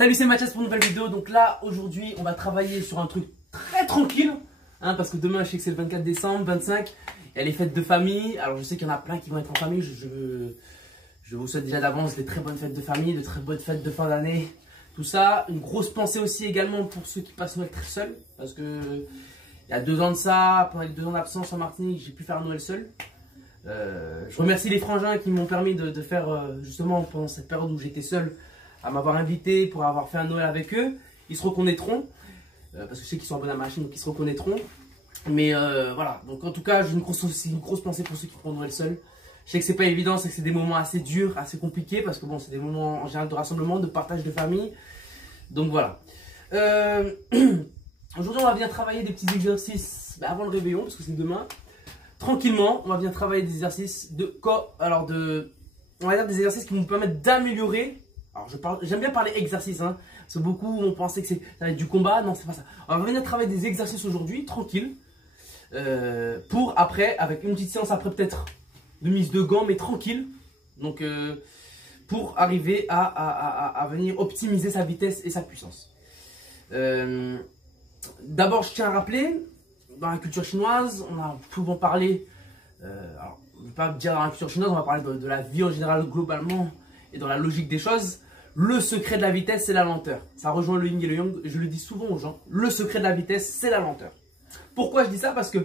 Salut, c'est Mathias pour une nouvelle vidéo. Donc là, aujourd'hui, on va travailler sur un truc très tranquille, hein, parce que demain, je sais que c'est le 24 décembre, 25, il y a les fêtes de famille. Alors, je sais qu'il y en a plein qui vont être en famille. Je vous souhaite déjà d'avance des très bonnes fêtes de famille, de très bonnes fêtes de fin d'année, tout ça. Une grosse pensée aussi également pour ceux qui passent Noël très seuls, parce que il y a 2 ans de ça, pendant les 2 ans d'absence en Martinique, j'ai pu faire Noël seul. Je remercie les frangins qui m'ont permis de faire justement pendant cette période où j'étais seul, à m'avoir invité pour avoir fait un Noël avec eux. Ils se reconnaîtront, parce que je sais qu'ils sont abonnés à ma chaîne, donc ils se reconnaîtront. Mais voilà, donc en tout cas, j'ai une grosse pensée pour ceux qui font Noël seul. Je sais que c'est pas évident, c'est que c'est des moments assez durs, assez compliqués, parce que bon, c'est des moments en général de rassemblement, de partage de famille. Donc voilà. Aujourd'hui, on va venir travailler des petits exercices avant le réveillon, parce que c'est demain. Tranquillement, on va venir travailler des exercices on va dire des exercices qui vont nous permettre d'améliorer. Alors, j'aime bien parler exercices, hein, parce que beaucoup ont pensé que ça va être du combat. Non, c'est pas ça. On va venir travailler des exercices aujourd'hui, tranquille, pour après, avec une petite séance après peut-être de mise de gants, mais tranquille. Donc, pour arriver à venir optimiser sa vitesse et sa puissance. D'abord, je tiens à rappeler, dans la culture chinoise, on a souvent parlé, alors, je ne vais pas dire dans la culture chinoise, on va parler de la vie en général globalement et dans la logique des choses. Le secret de la vitesse, c'est la lenteur. Ça rejoint le yin et le yang, je le dis souvent aux gens. Le secret de la vitesse, c'est la lenteur. Pourquoi je dis ça? Parce que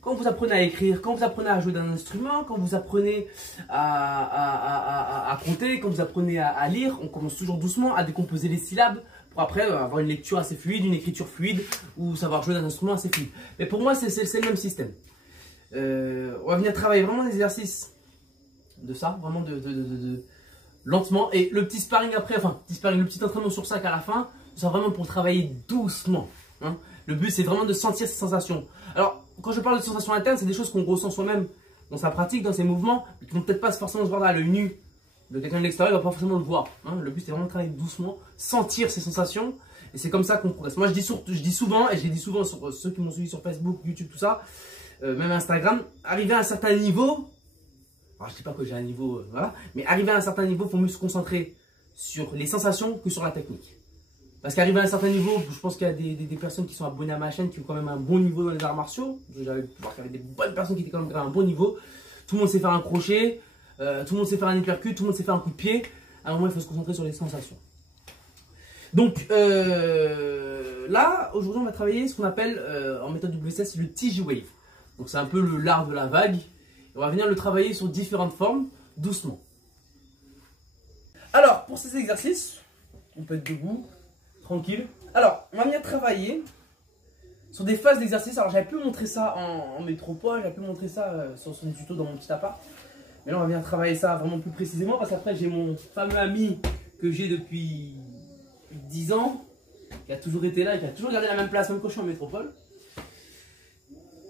quand vous apprenez à écrire, quand vous apprenez à jouer d'un instrument, quand vous apprenez à compter, quand vous apprenez à lire, on commence toujours doucement à décomposer les syllabes pour après avoir une lecture assez fluide, une écriture fluide ou savoir jouer d'un instrument assez fluide. Mais pour moi, c'est le même système. On va venir travailler vraiment des exercices de ça, vraiment lentement. Et le petit sparring après, enfin, le petit entraînement sur sac à la fin, c'est vraiment pour travailler doucement. Hein. Le but, c'est vraiment de sentir ces sensations. Alors, quand je parle de sensations internes, c'est des choses qu'on ressent soi-même dans sa pratique, dans ses mouvements, mais qui ne vont peut-être pas forcément se voir à l'œil nu de quelqu'un de l'extérieur, il ne va pas forcément le voir. Hein. Le but, c'est vraiment de travailler doucement, sentir ces sensations, et c'est comme ça qu'on progresse. Moi, je dis souvent, et je l'ai dit souvent sur ceux qui m'ont suivi sur Facebook, YouTube, tout ça, même Instagram, arriver à un certain niveau. Alors, je ne dis pas que j'ai un niveau, voilà, mais arriver à un certain niveau, il faut mieux se concentrer sur les sensations que sur la technique. Parce qu'arriver à un certain niveau, je pense qu'il y a des personnes qui sont abonnées à ma chaîne qui ont quand même un bon niveau dans les arts martiaux. J'avais pu voir qu'il y avait des bonnes personnes qui étaient quand même à un bon niveau. Tout le monde sait faire un crochet, tout le monde sait faire un uppercut, tout le monde sait faire un coup de pied. À un moment, il faut se concentrer sur les sensations. Donc là, aujourd'hui, on va travailler ce qu'on appelle en méthode WSS le TJ Wave. Donc c'est un peu l'art de la vague. On va venir le travailler sur différentes formes, doucement. Alors, pour ces exercices, on peut être debout, tranquille. Alors, on va venir travailler sur des phases d'exercice. Alors, j'avais pu montrer ça en métropole, j'avais pu montrer ça sur son tuto dans mon petit appart. Mais là, on va venir travailler ça vraiment plus précisément parce qu'après, j'ai mon fameux ami que j'ai depuis 10 ans, qui a toujours été là, qui a toujours gardé la même place, même quand je suis en métropole.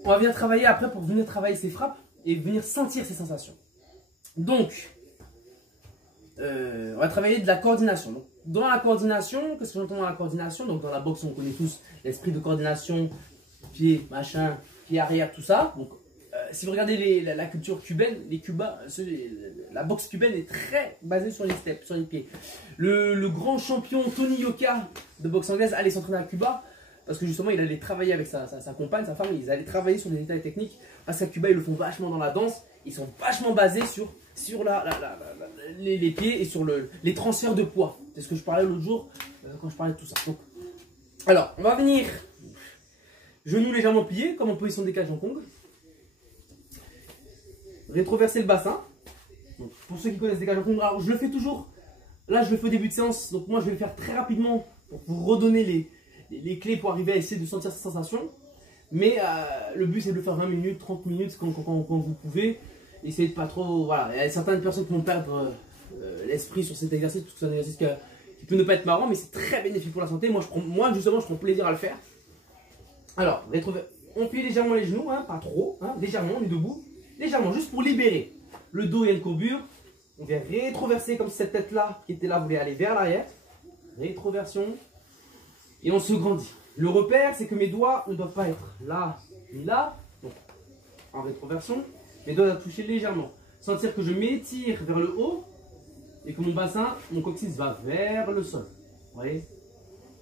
On va venir travailler après pour venir travailler ses frappes et venir sentir ses sensations. Donc, on va travailler de la coordination. Donc, dans la coordination, qu'est-ce que j'entends dans la coordination? Donc, dans la boxe, on connaît tous l'esprit de coordination, pied, machin, pied arrière, tout ça. Donc, si vous regardez la culture cubaine, la boxe cubaine est très basée sur les steps, sur les pieds. Le grand champion Tony Yoka de boxe anglaise allait s'entraîner à Cuba parce que justement, il allait travailler avec sa compagne, sa femme, ils allaient travailler sur des détails techniques. Parce qu'à Cuba, ils le font vachement dans la danse, ils sont vachement basés sur les pieds et sur les transferts de poids. C'est ce que je parlais l'autre jour quand je parlais de tout ça. Donc, alors, on va venir genoux légèrement pliés, comme en position de décalage en Kong. Rétroverser le bassin. Donc, pour ceux qui connaissent le décalage en Kong, alors je le fais toujours. Là, je le fais au début de séance, donc moi je vais le faire très rapidement pour vous redonner les clés pour arriver à essayer de sentir ces sensations. Mais le but c'est de le faire 20 minutes, 30 minutes quand vous pouvez. Essayez de pas trop. Voilà, il y a certaines personnes qui vont perdre l'esprit sur cet exercice, parce que c'est un exercice qui peut ne pas être marrant, mais c'est très bénéfique pour la santé. Moi justement, je prends plaisir à le faire. Alors, on plie légèrement les genoux, hein, pas trop, hein, légèrement, on est debout, légèrement, juste pour libérer le dos et le courbure. On vient rétroverser comme cette tête-là qui était là voulait aller vers l'arrière. Rétroversion. Et on se grandit. Le repère, c'est que mes doigts ne doivent pas être là ni là. Donc, en rétroversion, mes doigts doivent toucher légèrement. Sentir que je m'étire vers le haut et que mon bassin, mon coccyx va vers le sol. voyez,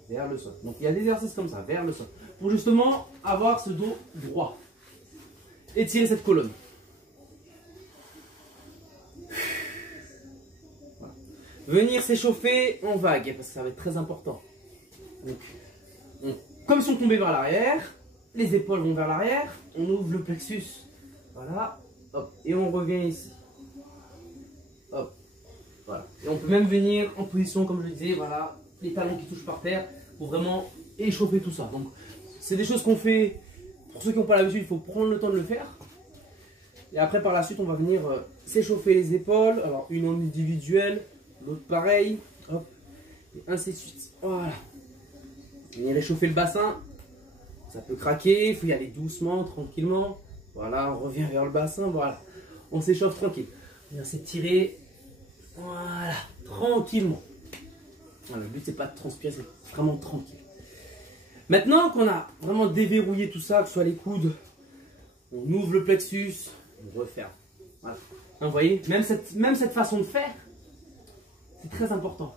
vers le sol. Donc il y a des exercices comme ça, vers le sol. Pour justement avoir ce dos droit. Étirer cette colonne. Voilà. Venir s'échauffer en vague, parce que ça va être très important. Donc, comme si on tombait vers l'arrière, les épaules vont vers l'arrière, on ouvre le plexus. Voilà, hop, et on revient ici. Hop, voilà. Et on peut même venir en position, comme je le disais, voilà, les talons qui touchent par terre, pour vraiment échauffer tout ça. Donc, c'est des choses qu'on fait, pour ceux qui n'ont pas l'habitude, il faut prendre le temps de le faire. Et après, par la suite, on va venir s'échauffer les épaules. Alors, une en individuelle, l'autre pareil, hop, et ainsi de suite. Voilà. Venir échauffer le bassin, ça peut craquer, il faut y aller doucement, tranquillement. Voilà, on revient vers le bassin, voilà. On s'échauffe tranquille. On vient s'étirer, voilà, tranquillement. Voilà, le but, c'est pas de transpirer, c'est vraiment tranquille. Maintenant qu'on a vraiment déverrouillé tout ça, que ce soit les coudes, on ouvre le plexus, on referme. Voilà. Vous voyez, même cette façon de faire, c'est très important.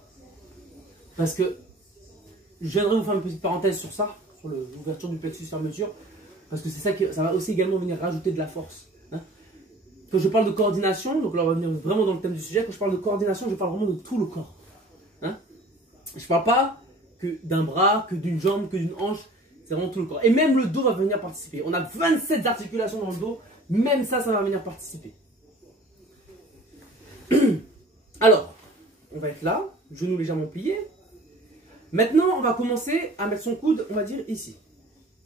Parce que je viendrai vous faire une petite parenthèse sur ça, sur l'ouverture du plexus fermeture, parce que c'est ça qui ça va aussi également venir rajouter de la force. Hein. Quand je parle de coordination, donc là on va venir vraiment dans le thème du sujet, quand je parle de coordination, je parle vraiment de tout le corps. Hein. Je ne parle pas que d'un bras, que d'une jambe, que d'une hanche, c'est vraiment tout le corps. Et même le dos va venir participer. On a 27 articulations dans le dos, même ça, ça va venir participer. Alors, on va être là, genoux légèrement pliés. Maintenant, on va commencer à mettre son coude, on va dire ici.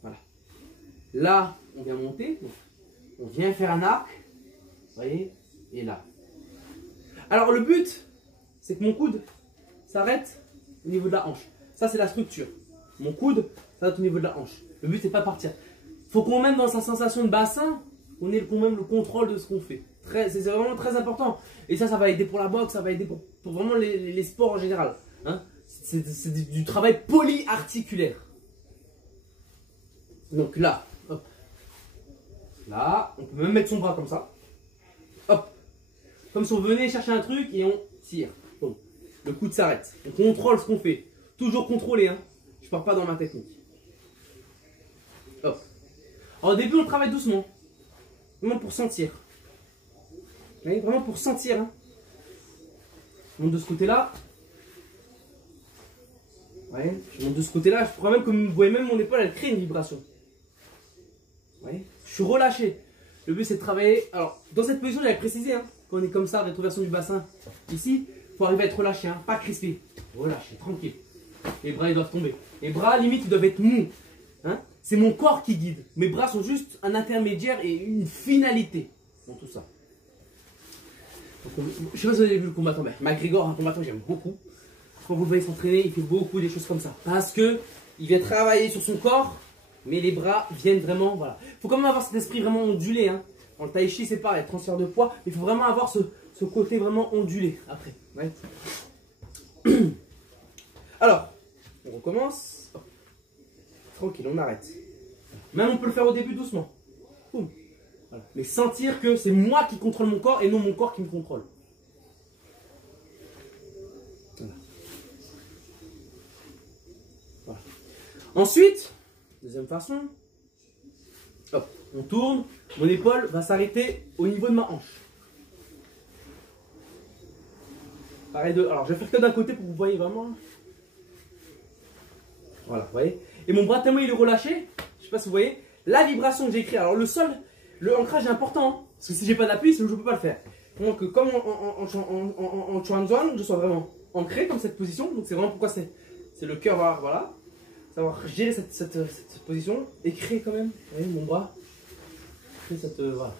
Voilà. Là, on vient monter, donc, on vient faire un arc, vous voyez, et là. Alors, le but, c'est que mon coude s'arrête au niveau de la hanche. Ça, c'est la structure. Mon coude, ça va être au niveau de la hanche. Le but, c'est pas partir. Il faut qu'on mette dans sa sensation de bassin, on ait quand même le contrôle de ce qu'on fait. C'est vraiment très important. Et ça va aider pour la boxe, ça va aider pour vraiment les sports en général. Hein. C'est du travail polyarticulaire. Donc là, hop. Là, on peut même mettre son bras comme ça. Hop. Comme si on venait chercher un truc et on tire. Bon. Le coude s'arrête. On contrôle ce qu'on fait. Toujours contrôler. Hein. Je ne pars pas dans ma technique. Hop. Alors, au début, on travaille doucement. Vraiment pour sentir. Vous voyez, vraiment pour sentir. Hein. Je monte de ce côté-là. Ouais, je monte de ce côté-là. Je crois même que vous voyez même mon épaule, elle crée une vibration. Vous voyez, je suis relâché. Le but, c'est de travailler. Alors, dans cette position, j'avais précisé, hein, quand on est comme ça, rétroversion du bassin, ici, il faut arriver à être relâché, hein, pas crispé. Relâché, tranquille. Les bras, ils doivent tomber. Les bras, limite, ils doivent être mous. Hein. C'est mon corps qui guide. Mes bras sont juste un intermédiaire et une finalité dans tout ça. Donc, je ne sais pas si vous avez vu le combattant, mais McGregor, un combattant que j'aime beaucoup. Quand vous le voyez s'entraîner, il fait beaucoup des choses comme ça. Parce que il vient travailler sur son corps, mais les bras viennent vraiment, voilà. Il faut quand même avoir cet esprit vraiment ondulé. Hein. Dans le tai chi, c'est pareil, transfert de poids. Il faut vraiment avoir ce côté vraiment ondulé après. Ouais. Alors, on recommence. Tranquille, on arrête. Même on peut le faire au début doucement. Boum. Voilà. Mais sentir que c'est moi qui contrôle mon corps et non mon corps qui me contrôle. Voilà. Voilà. Ensuite, deuxième façon, hop, on tourne, mon épaule va s'arrêter au niveau de ma hanche. Pareil de, alors je vais faire que d'un côté pour que vous voyez vraiment. Voilà, vous voyez. Et mon bras tellement il est relâché, je sais pas si vous voyez, la vibration que j'ai créée. Alors le sol, le ancrage est important, hein, parce que si j'ai pas d'appui, je ne peux pas le faire. Donc comme en Chuanzhuang, je sois vraiment ancré dans cette position. Donc c'est vraiment pourquoi c'est le cœur, voilà. Savoir gérer cette position et créer quand même, vous voyez, mon bras, créer cette, voilà.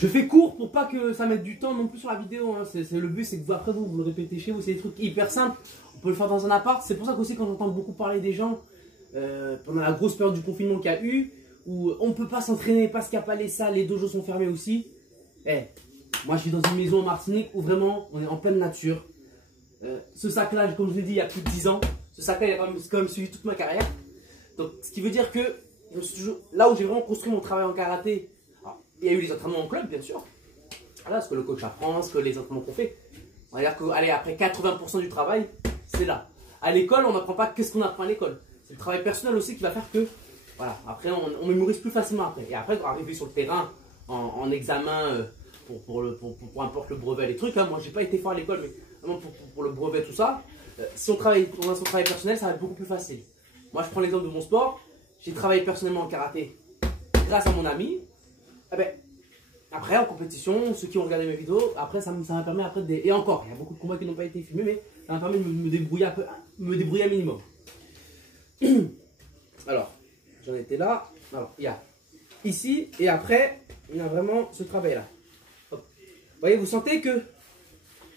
Je fais court pour pas que ça mette du temps non plus sur la vidéo. Hein. Le but, c'est que vous, après vous le répétez chez vous. C'est des trucs hyper simples. On peut le faire dans un appart. C'est pour ça qu'aussi quand j'entends beaucoup parler des gens pendant la grosse période du confinement qu'il y a eu, où on ne peut pas s'entraîner parce qu'il n'y a pas les salles, les dojos sont fermés aussi. Moi, je suis dans une maison en Martinique où vraiment on est en pleine nature. Ce sac-là, comme je l'ai dit il y a plus de 10 ans, ce sac-là, il a quand même suivi toute ma carrière. Donc, ce qui veut dire que là où j'ai vraiment construit mon travail en karaté, il y a eu les entraînements en club, bien sûr. Voilà ce que le coach apprend, ce que les entraînements qu'on fait. On va dire que, allez, après 80% du travail, c'est là. À l'école, on n'apprend pas qu'est-ce qu'on apprend à l'école. C'est le travail personnel aussi qui va faire que, voilà, après, on mémorise plus facilement après. Et après, arriver sur le terrain, en examen, pour importe le brevet, les trucs, hein, moi, j'ai pas été fort à l'école, mais vraiment pour le brevet, tout ça, si on a son travail personnel, ça va être beaucoup plus facile. Moi, je prends l'exemple de mon sport. J'ai travaillé personnellement en karaté grâce à mon ami. Eh ben, après, en compétition, ceux qui ont regardé mes vidéos, après, ça m'a permis après de... Et encore, il y a beaucoup de combats qui n'ont pas été filmés, mais ça m'a permis de me débrouiller un peu, me débrouiller un minimum. Alors, j'en étais là. Alors, il y a ici, et après, il y a vraiment ce travail-là. Vous voyez, vous sentez que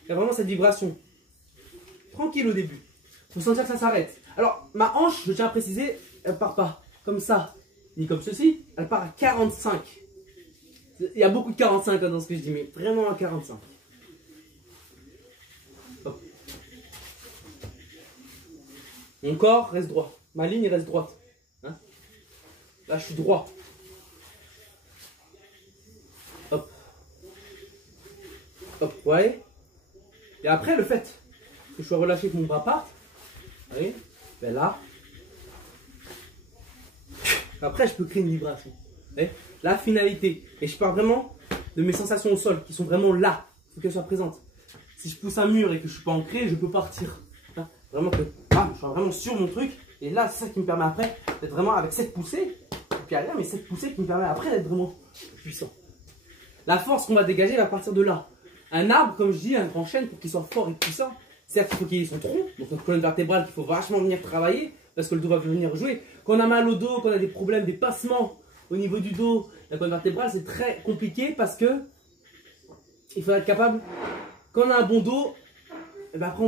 il y a vraiment cette vibration. Tranquille au début. Vous sentez que ça s'arrête. Alors, ma hanche, je tiens à préciser, elle part pas comme ça, ni comme ceci, elle part à 45. Il y a beaucoup de 45 dans ce que je dis, mais vraiment à 45. Hop. Mon corps reste droit. Ma ligne reste droite. Hein? Là, je suis droit. Hop. Hop, vous voyez? Et après, le fait que je sois relâché, que mon bras parte, vous voyez? Ben là. Après, je peux créer une vibration. Vous voyez? La finalité. Et je parle vraiment de mes sensations au sol qui sont vraiment là. Il faut qu'elles soient présentes. Si je pousse un mur et que je ne suis pas ancré, je peux partir. Hein? Vraiment que je suis vraiment sur mon truc. Et là, c'est ça qui me permet après d'être vraiment avec cette poussée. Et puis derrière, mais cette poussée qui me permet après d'être vraiment puissant. La force qu'on va dégager va partir de là. Un arbre, comme je dis, un grand chêne, pour qu'il soit fort et puissant, certes, il faut qu'il ait son tronc, donc notre colonne vertébrale qu'il faut vachement venir travailler, parce que le dos va venir jouer. Quand on a mal au dos, quand on a des problèmes, des passements au niveau du dos, la colonne vertébrale, c'est très compliqué parce que il faut être capable, quand on a un bon dos, et ben après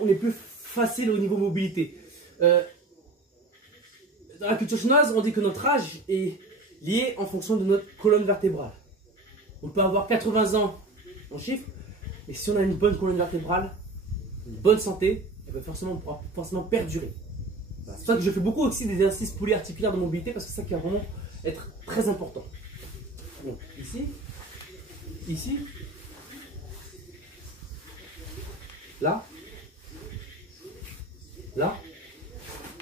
on est plus facile au niveau mobilité. Dans la culture chinoise, on dit que notre âge est lié en fonction de notre colonne vertébrale. On peut avoir 80 ans en chiffre, mais si on a une bonne colonne vertébrale, une bonne santé, on pourra forcément perdurer. C'est pour ça que je fais beaucoup aussi des exercices polyarticulaires de mobilité parce que c'est ça qui va vraiment être très important. Donc ici, ici, là, là,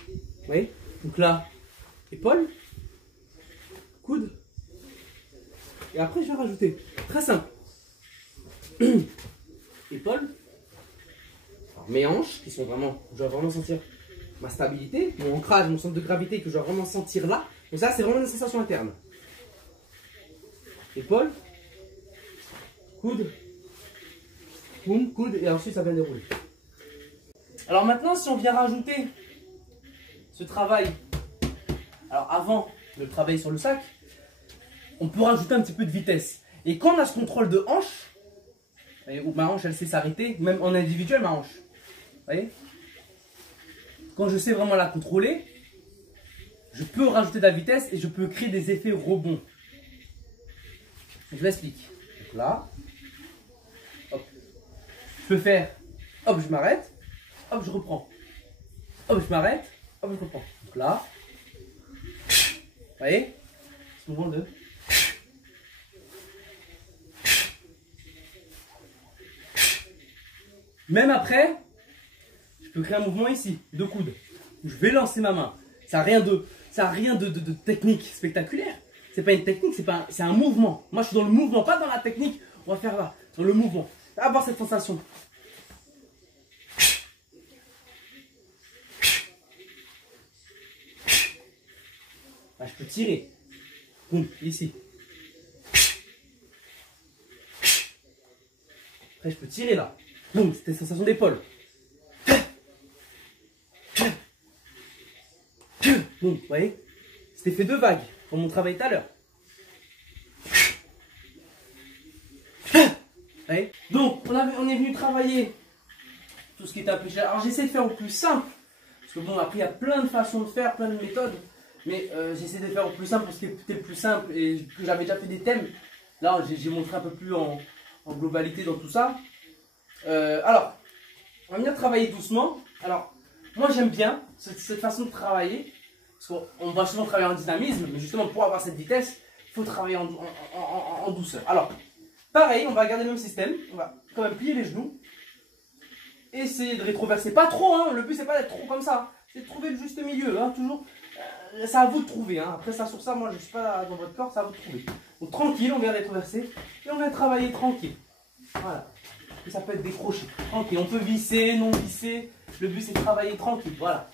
vous voyez? Donc là, épaule, coude, et après je vais rajouter, très simple, épaule, alors, mes hanches qui sont vraiment, je dois vraiment sentir ma stabilité, mon ancrage, mon centre de gravité que je dois vraiment sentir là. Donc ça, c'est vraiment une sensation interne. Épaule, coude, boum, coude, et ensuite ça vient dérouler. Alors maintenant, si on vient rajouter ce travail, alors avant de travailler sur le sac, on peut rajouter un petit peu de vitesse. Et quand on a ce contrôle de hanche, où ma hanche elle sait s'arrêter, même en individuel ma hanche, vous voyez, quand je sais vraiment la contrôler, je peux rajouter de la vitesse et je peux créer des effets rebonds. Je m'explique. Donc là, hop, je peux faire, hop, je m'arrête, hop, je reprends, hop, je m'arrête, hop, je reprends. Donc là, vous voyez, ce mouvement de... Même après, je peux créer un mouvement ici, de coude. Je vais lancer ma main. Ça n'a rien de technique spectaculaire. C'est pas une technique, c'est un mouvement. Moi, je suis dans le mouvement, pas dans la technique. On va faire là, dans le mouvement. Avoir cette sensation. Là, je peux tirer. Boum, ici. Après, je peux tirer là. Boum, c'était une sensation d'épaule. Boum, vous voyez? C'était fait 2 vagues, comme on travaillait tout à l'heure. Donc, on est venu travailler tout ce qui était un peu cher. Alors, j'essaie de faire au plus simple. Parce que bon, après, il y a plein de façons de faire, plein de méthodes. Mais j'essaie de faire au plus simple parce que c'était le plus simple. Et que j'avais déjà fait des thèmes. Là, j'ai montré un peu plus en globalité dans tout ça. Alors, on va venir travailler doucement. Alors, moi, j'aime bien cette façon de travailler. Parce qu'on va souvent travailler en dynamisme. Mais justement, pour avoir cette vitesse, il faut travailler en douceur. Alors, Pareil, on va garder le même système. On va quand même plier les genoux. Essayer de rétroverser. Pas trop, hein. Le but, c'est pas d'être trop comme ça. C'est de trouver le juste milieu. Hein. Toujours, c'est à vous de trouver. Hein. Après, ça, sur ça, moi, je ne suis pas dans votre corps. C'est à vous de trouver. Donc, tranquille, on vient rétroverser. Et on vient travailler tranquille. Voilà. Et ça peut être décroché. Tranquille. On peut visser, non visser. Le but, c'est de travailler tranquille. Voilà.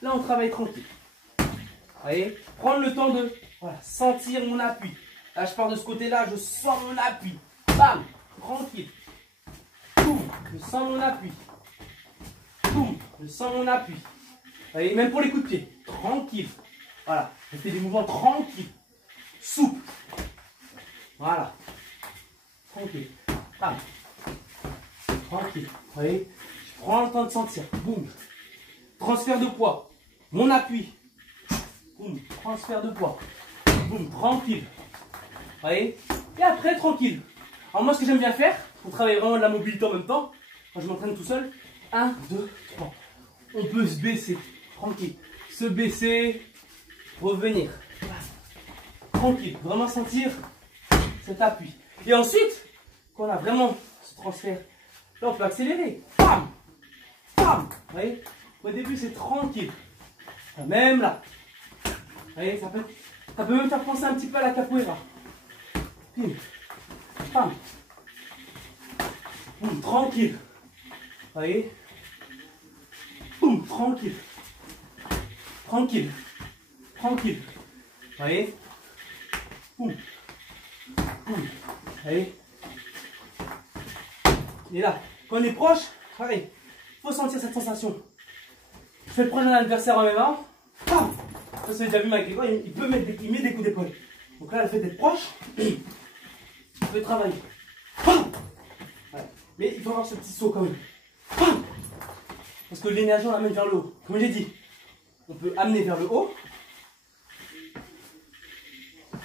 Là, on travaille tranquille. Vous voyez, prendre le temps de sentir mon appui. Là, je pars de ce côté-là, je sens mon appui. Bam, tranquille. Boum, je sens mon appui. Boum, je sens mon appui. Vous voyez, même pour les coups de pied, tranquille. Voilà, je fais des mouvements tranquilles, souples. Voilà, tranquille. Bam, tranquille. Vous voyez, je prends le temps de sentir. Boum, transfert de poids. Mon appui. Boum, transfert de poids. Boum, tranquille. Vous voyez? Et après, tranquille. Alors moi, ce que j'aime bien faire, pour travailler vraiment de la mobilité en même temps, quand je m'entraîne tout seul, 1, 2, 3. On peut se baisser, tranquille. Se baisser, revenir. Tranquille, vraiment sentir cet appui. Et ensuite, quand on a vraiment ce transfert, là, on peut accélérer. Bam! Bam! Vous voyez? Au début, c'est tranquille. Même là. Vous voyez, ça peut même faire penser un petit peu à la capoeira. Pim. Pam. Boum, tranquille. Vous voyez? Boum, tranquille. Tranquille. Tranquille. Vous voyez? Boum. Boum. Vous voyez? Et là, quand on est proche, pareil. Il faut sentir cette sensation. Je fais le proche d'un adversaire en même temps. Pam. Ça, vous avez déjà vu Mike Gregor, il met des coups d'épaule. Donc là, le fait d'être proche, on peut travailler. Voilà. Mais il faut avoir ce petit saut quand même. Parce que l'énergie, on l'amène vers le haut. Comme j'ai dit, on peut amener vers le haut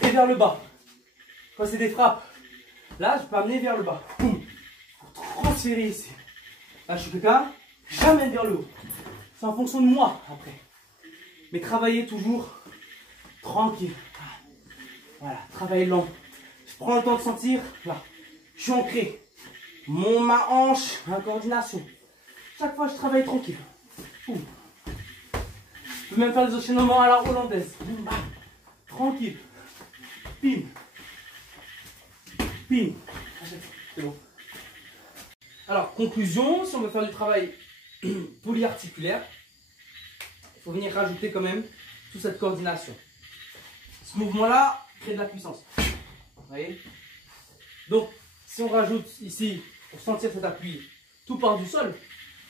et vers le bas. Quand c'est des frappes, là, je peux amener vers le bas. Pour transférer ici. Là, je suis quelqu'un, j'amène vers le haut. C'est en fonction de moi après. Mais travailler toujours tranquille. Voilà, travailler lent. Je prends le temps de sentir, là, je suis ancré. Ma hanche, ma coordination. Chaque fois, je travaille tranquille. Je peux même faire des enchaînements à la hollandaise. Tranquille. Pim. Pim. C'est bon. Alors, conclusion, si on veut faire du travail polyarticulaire, il faut venir rajouter quand même toute cette coordination. Ce mouvement-là crée de la puissance. Vous voyez? Donc, si on rajoute ici, pour sentir cet appui, tout part du sol,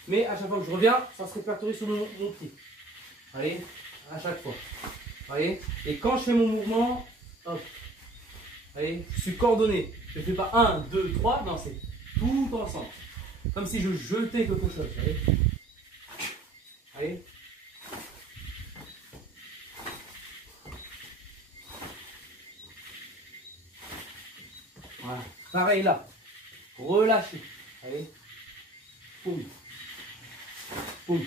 mais à chaque fois que je reviens, ça se répertorie sur mon pied. Vous voyez? À chaque fois. Vous voyez? Et quand je fais mon mouvement, hop. Vous voyez? Je suis coordonné. Je ne fais pas 1, 2, 3, non, c'est tout ensemble. Comme si je jetais quelque chose. Vous voyez? Vous voyez? Voilà. Pareil là. Relâchez. Vous voyez? Boum. Boum.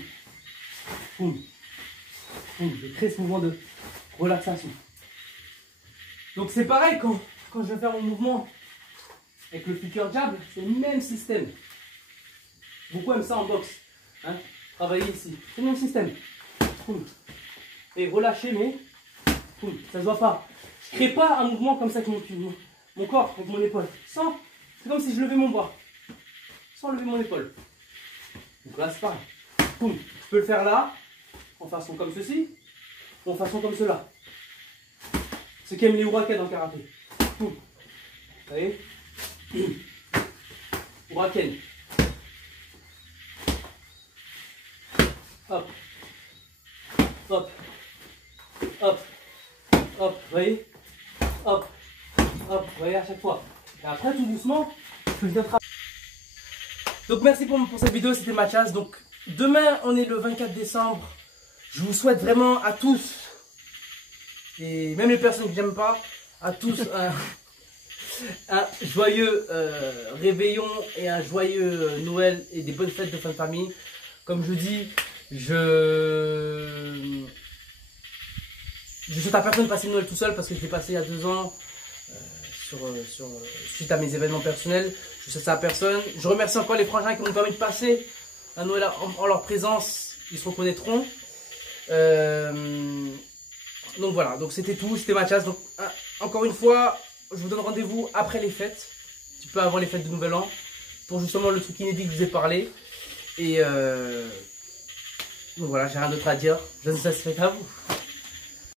Boum. Boum. Je crée ce mouvement de relaxation. Donc c'est pareil quand je vais faire mon mouvement avec le futur jab, c'est le même système. Beaucoup aiment ça en boxe. Hein? Travailler ici. C'est le même système. Boum. Et relâchez, mais boum. Ça ne se voit pas. Je ne crée pas un mouvement comme ça avec mon corps, avec mon épaule. C'est comme si je levais mon bras. Sans lever mon épaule. Donc là, c'est pareil. Boum. Je peux le faire là, en façon comme ceci, ou en façon comme cela. Ceux qui aiment les huracan en karaté. Boum. Vous voyez? Huracan. Hop. Hop. Hop. Hop. Vous voyez? Hop. Hop. Vous voyez à chaque fois. Et après, tout doucement, je viens travailler. Donc merci pour cette vidéo, c'était Mathias. Donc demain, on est le 24 décembre. Je vous souhaite vraiment à tous, et même les personnes que j'aime pas, à tous un joyeux réveillon et un joyeux Noël et des bonnes fêtes de fin de famille. Comme je dis, je souhaite à personne de passer Noël tout seul parce que je l'ai passé il y a 2 ans suite à mes événements personnels. Je sais ça à personne. Je remercie encore les frangins qui m'ont permis de passer à Noël en leur présence. Ils se reconnaîtront. Donc voilà, donc c'était tout, c'était Mathias. Donc encore une fois, je vous donne rendez-vous après les fêtes, un petit peu avant les fêtes de Nouvel An, pour justement le truc inédit que je vous ai parlé. Et donc voilà, j'ai rien d'autre à dire. Je ne sais pas à vous.